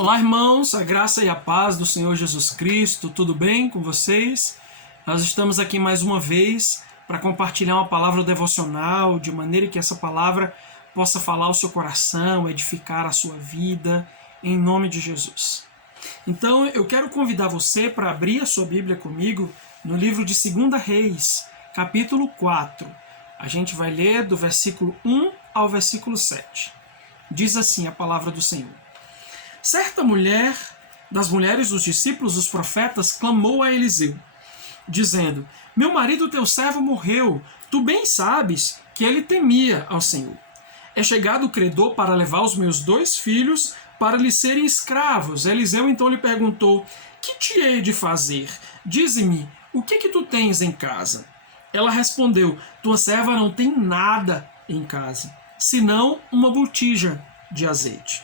Olá, irmãos, a graça e a paz do Senhor Jesus Cristo, tudo bem com vocês? Nós estamos aqui mais uma vez para compartilhar uma palavra devocional, de maneira que essa palavra possa falar ao seu coração, edificar a sua vida, em nome de Jesus. Então, eu quero convidar você para abrir a sua Bíblia comigo no livro de 2 Reis, capítulo 4. A gente vai ler do versículo 1 ao versículo 7. Diz assim a palavra do Senhor. Certa mulher, das mulheres dos discípulos dos profetas, clamou a Eliseu, dizendo: Meu marido teu servo morreu, tu bem sabes que ele temia ao Senhor. É chegado o credor para levar os meus 2 filhos para lhe serem escravos. Eliseu então lhe perguntou: Que te hei de fazer? Dize-me, o que tu tens em casa? Ela respondeu: Tua serva não tem nada em casa, senão uma botija de azeite.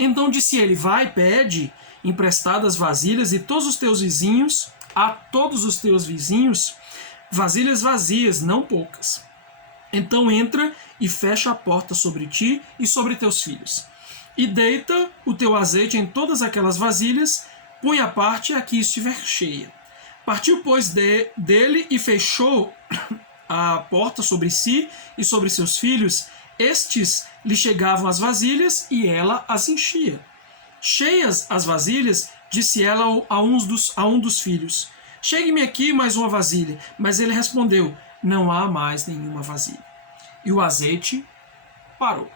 Então disse ele: Vai, pede emprestadas vasilhas a todos os teus vizinhos, vasilhas vazias, não poucas. Então entra e fecha a porta sobre ti e sobre teus filhos. E deita o teu azeite em todas aquelas vasilhas, põe à parte a que estiver cheia. Partiu, pois, dele e fechou a porta sobre si e sobre seus filhos. Estes lhe chegavam as vasilhas e ela as enchia. Cheias as vasilhas, disse ela a um dos filhos: Chegue-me aqui mais uma vasilha. Mas ele respondeu: Não há mais nenhuma vasilha. E o azeite parou.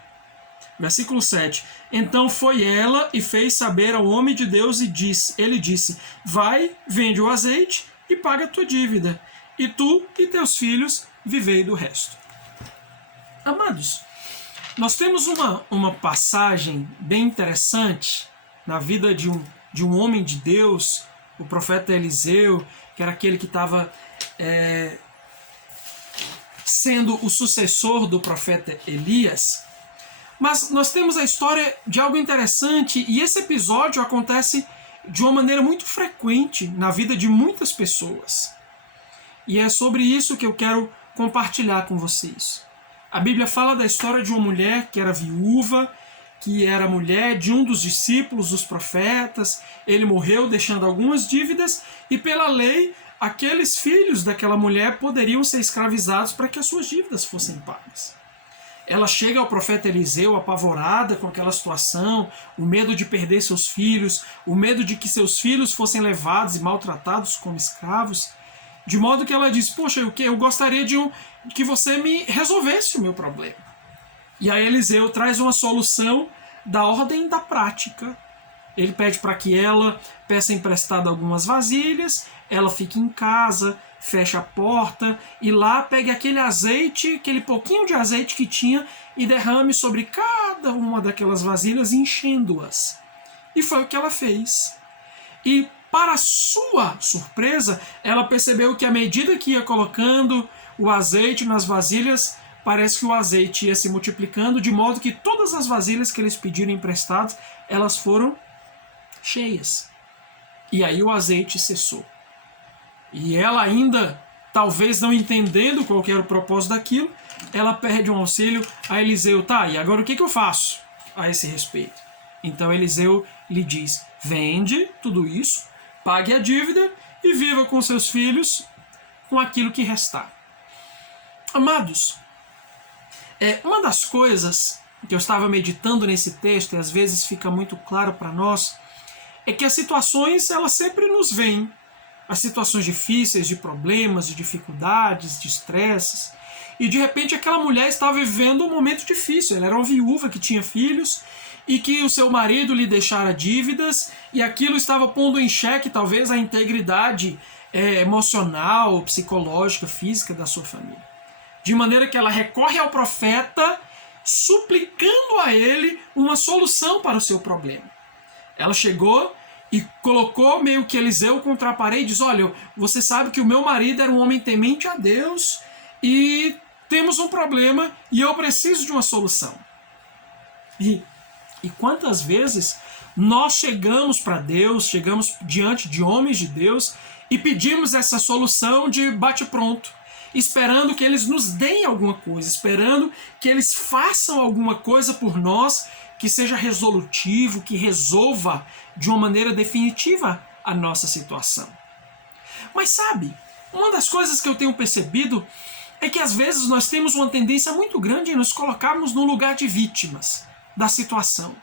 Versículo 7. Então foi ela e fez saber ao homem de Deus e ele disse: Vai, vende o azeite e paga a tua dívida, e tu e teus filhos vivei do resto. Amados, nós temos uma passagem bem interessante na vida de um homem de Deus, o profeta Eliseu, que era aquele que estava sendo o sucessor do profeta Elias. Mas nós temos a história de algo interessante, e esse episódio acontece de uma maneira muito frequente na vida de muitas pessoas. E é sobre isso que eu quero compartilhar com vocês. A Bíblia fala da história de uma mulher que era viúva, que era mulher de um dos discípulos dos profetas. Ele morreu deixando algumas dívidas e, pela lei, aqueles filhos daquela mulher poderiam ser escravizados para que as suas dívidas fossem pagas. Ela chega ao profeta Eliseu apavorada com aquela situação, o medo de perder seus filhos, o medo de que seus filhos fossem levados e maltratados como escravos, de modo que ela diz: Poxa, eu gostaria de que você me resolvesse o meu problema. E aí Eliseu traz uma solução da ordem da prática. Ele pede para que ela peça emprestada algumas vasilhas, ela fique em casa, feche a porta e lá pegue aquele azeite, aquele pouquinho de azeite que tinha, e derrame sobre cada uma daquelas vasilhas, enchendo-as. E foi o que ela fez. E, para sua surpresa, ela percebeu que à medida que ia colocando o azeite nas vasilhas, parece que o azeite ia se multiplicando, de modo que todas as vasilhas que eles pediram emprestadas, elas foram cheias. E aí o azeite cessou. E ela ainda, talvez não entendendo qual que era o propósito daquilo, ela pede um auxílio a Eliseu. Tá, e agora o que eu faço a esse respeito? Então Eliseu lhe diz: vende tudo isso, pague a dívida e viva com seus filhos com aquilo que restar. Amados, uma das coisas que eu estava meditando nesse texto, e às vezes fica muito claro para nós, é que as situações, elas sempre nos vêm. As situações difíceis, de problemas, de dificuldades, de estresses. E de repente aquela mulher estava vivendo um momento difícil. Ela era uma viúva que tinha filhos e que o seu marido lhe deixara dívidas, e aquilo estava pondo em xeque talvez a integridade emocional, psicológica, física da sua família. De maneira que ela recorre ao profeta, suplicando a ele uma solução para o seu problema. Ela chegou e colocou meio que Eliseu contra a parede e diz: Olha, você sabe que o meu marido era um homem temente a Deus e temos um problema e eu preciso de uma solução. E quantas vezes nós chegamos para Deus, chegamos diante de homens de Deus e pedimos essa solução de bate-pronto, esperando que eles nos deem alguma coisa, esperando que eles façam alguma coisa por nós que seja resolutivo, que resolva de uma maneira definitiva a nossa situação. Mas sabe, uma das coisas que eu tenho percebido é que às vezes nós temos uma tendência muito grande em nos colocarmos no lugar de vítimas da situação.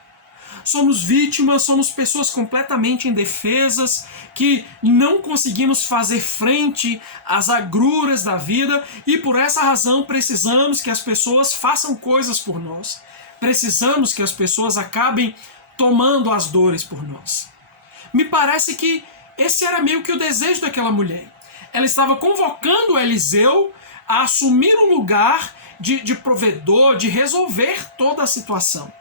Somos vítimas, somos pessoas completamente indefesas, que não conseguimos fazer frente às agruras da vida e por essa razão precisamos que as pessoas façam coisas por nós. Precisamos que as pessoas acabem tomando as dores por nós. Me parece que esse era meio que o desejo daquela mulher. Ela estava convocando Eliseu a assumir o lugar de provedor, de resolver toda a situação.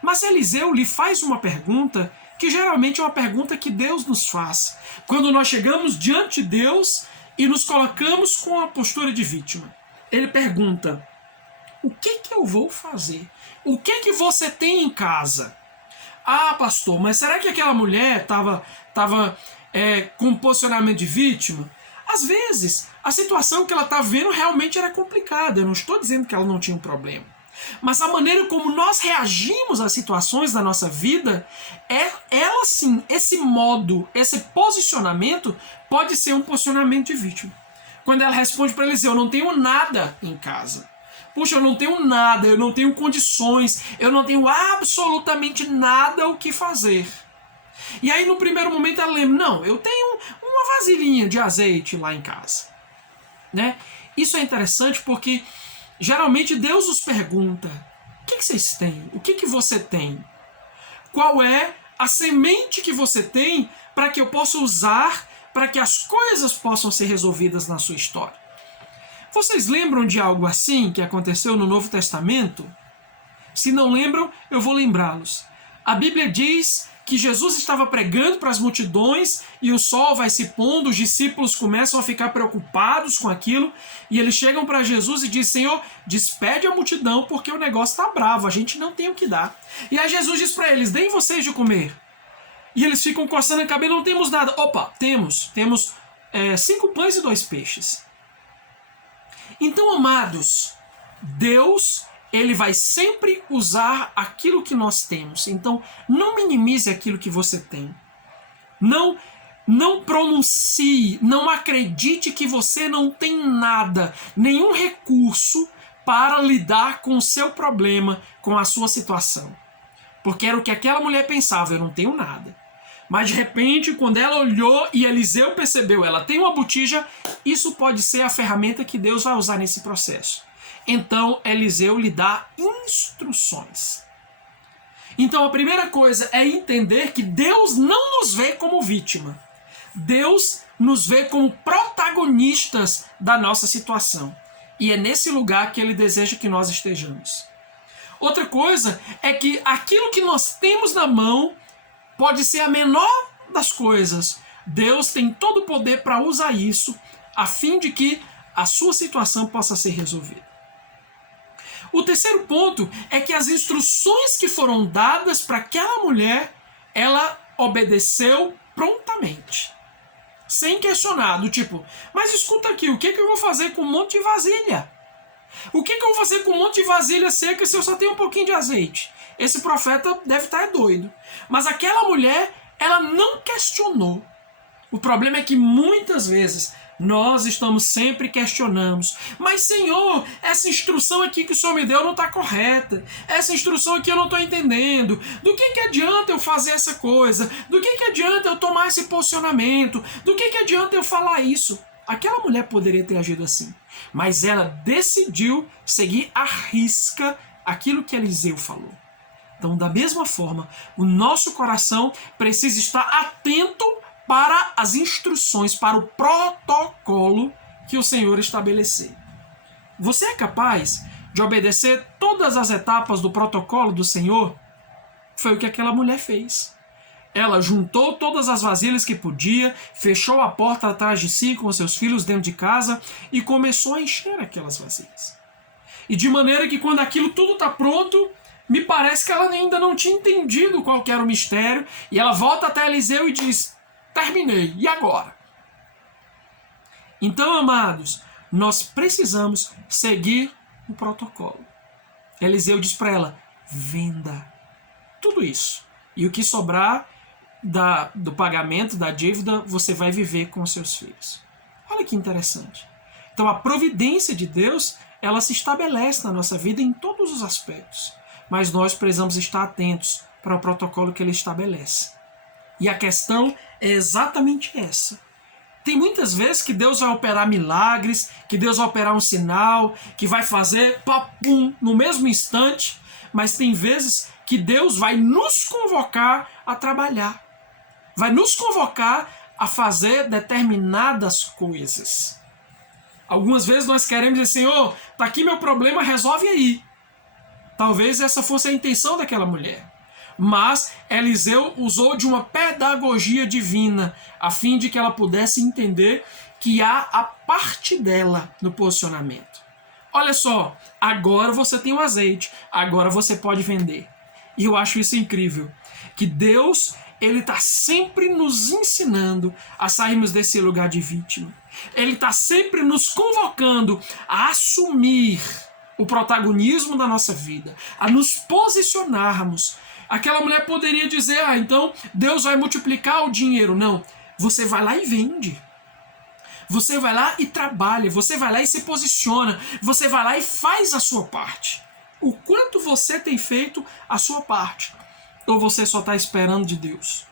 Mas Eliseu lhe faz uma pergunta que geralmente é uma pergunta que Deus nos faz. Quando nós chegamos diante de Deus e nos colocamos com a postura de vítima. Ele pergunta: o que eu vou fazer? O que você tem em casa? Ah, pastor, mas será que aquela mulher estava com um posicionamento de vítima? Às vezes, a situação que ela está vendo realmente era complicada. Eu não estou dizendo que ela não tinha um problema. Mas a maneira como nós reagimos às situações da nossa vida, ela sim, esse modo, esse posicionamento, pode ser um posicionamento de vítima. Quando ela responde para Eliseu: eu não tenho nada em casa. Puxa, eu não tenho nada, eu não tenho condições, eu não tenho absolutamente nada o que fazer. E aí no primeiro momento ela lembra: não, eu tenho uma vasilhinha de azeite lá em casa. Né? Isso é interessante porque geralmente Deus nos pergunta: o que vocês têm? O que você tem? Qual é a semente que você tem para que eu possa usar para que as coisas possam ser resolvidas na sua história? Vocês lembram de algo assim que aconteceu no Novo Testamento? Se não lembram, eu vou lembrá-los. A Bíblia diz que Jesus estava pregando para as multidões e o sol vai se pondo, os discípulos começam a ficar preocupados com aquilo e eles chegam para Jesus e dizem: Senhor, despede a multidão porque o negócio está bravo, a gente não tem o que dar. E aí Jesus diz para eles: deem vocês de comer. E eles ficam coçando a cabeça: não temos nada. Opa, temos 5 pães e 2 peixes. Então, amados, Deus, Ele vai sempre usar aquilo que nós temos. Então, não minimize aquilo que você tem. Não pronuncie, não acredite que você não tem nada, nenhum recurso para lidar com o seu problema, com a sua situação. Porque era o que aquela mulher pensava: eu não tenho nada. Mas de repente, quando ela olhou e Eliseu percebeu, ela tem uma botija, isso pode ser a ferramenta que Deus vai usar nesse processo. Então Eliseu lhe dá instruções. Então a primeira coisa é entender que Deus não nos vê como vítima. Deus nos vê como protagonistas da nossa situação. E é nesse lugar que Ele deseja que nós estejamos. Outra coisa é que aquilo que nós temos na mão pode ser a menor das coisas. Deus tem todo o poder para usar isso a fim de que a sua situação possa ser resolvida. O terceiro ponto é que as instruções que foram dadas para aquela mulher, ela obedeceu prontamente. Sem questionar, do tipo: mas escuta aqui, o que eu vou fazer com um monte de vasilha? O que eu vou fazer com um monte de vasilha seca se eu só tenho um pouquinho de azeite? Esse profeta deve estar doido. Mas aquela mulher, ela não questionou. O problema é que muitas vezes nós estamos sempre questionando: mas Senhor, essa instrução aqui que o Senhor me deu não está correta. Essa instrução aqui eu não estou entendendo. Do que adianta eu fazer essa coisa? Do que adianta eu tomar esse posicionamento? Do que adianta eu falar isso? Aquela mulher poderia ter agido assim. Mas ela decidiu seguir à risca aquilo que Eliseu falou. Então, da mesma forma, o nosso coração precisa estar atento para as instruções, para o protocolo que o Senhor estabeleceu. Você é capaz de obedecer todas as etapas do protocolo do Senhor? Foi o que aquela mulher fez. Ela juntou todas as vasilhas que podia, fechou a porta atrás de si com seus filhos dentro de casa e começou a encher aquelas vasilhas. E de maneira que quando aquilo tudo está pronto, me parece que ela ainda não tinha entendido qual que era o mistério, e ela volta até Eliseu e diz: terminei, e agora? Então, amados, nós precisamos seguir o protocolo. Eliseu diz para ela: venda. tudo isso. E o que sobrar do pagamento da dívida, você vai viver com os seus filhos. Olha que interessante. Então a providência de Deus, ela se estabelece na nossa vida em todos os aspectos. Mas nós precisamos estar atentos para o protocolo que ele estabelece. E a questão é exatamente essa. Tem muitas vezes que Deus vai operar milagres, que Deus vai operar um sinal, que vai fazer papum no mesmo instante, mas tem vezes que Deus vai nos convocar a trabalhar, vai nos convocar a fazer determinadas coisas. Algumas vezes nós queremos dizer, Senhor, tá aqui meu problema, resolve aí. Talvez essa fosse a intenção daquela mulher. Mas Eliseu usou de uma pedagogia divina, a fim de que ela pudesse entender que há a parte dela no posicionamento. Olha só, agora você tem o azeite, agora você pode vender. E eu acho isso incrível, que Deus, ele está sempre nos ensinando a sairmos desse lugar de vítima. Ele está sempre nos convocando a assumir o protagonismo da nossa vida, a nos posicionarmos. Aquela mulher poderia dizer, então Deus vai multiplicar o dinheiro. Não, você vai lá e vende. Você vai lá e trabalha, você vai lá e se posiciona, você vai lá e faz a sua parte. O quanto você tem feito a sua parte? Ou você só está esperando de Deus?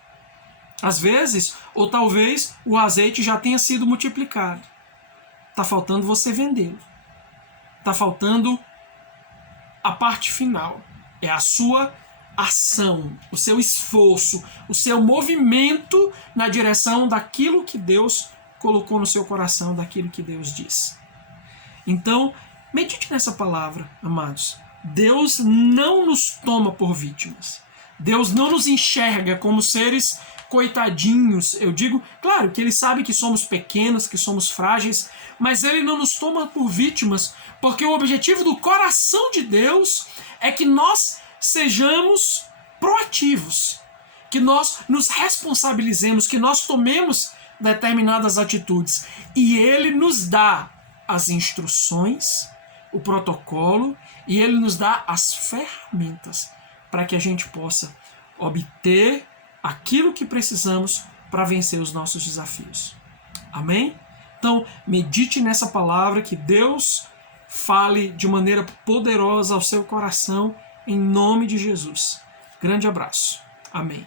Às vezes, ou talvez o azeite já tenha sido multiplicado. Está faltando você vendê-lo. Está faltando a parte final. É a sua ação, o seu esforço, o seu movimento na direção daquilo que Deus colocou no seu coração, daquilo que Deus diz. Então, medite nessa palavra, amados. Deus não nos toma por vítimas. Deus não nos enxerga como seres coitadinhos. Eu digo, claro, que Ele sabe que somos pequenos, que somos frágeis, mas Ele não nos toma por vítimas, porque o objetivo do coração de Deus é que nós sejamos proativos, que nós nos responsabilizemos, que nós tomemos determinadas atitudes. E Ele nos dá as instruções, o protocolo, e Ele nos dá as ferramentas para que a gente possa obter aquilo que precisamos para vencer os nossos desafios. Amém? Então, medite nessa palavra, que Deus fale de maneira poderosa ao seu coração, em nome de Jesus. Grande abraço. Amém.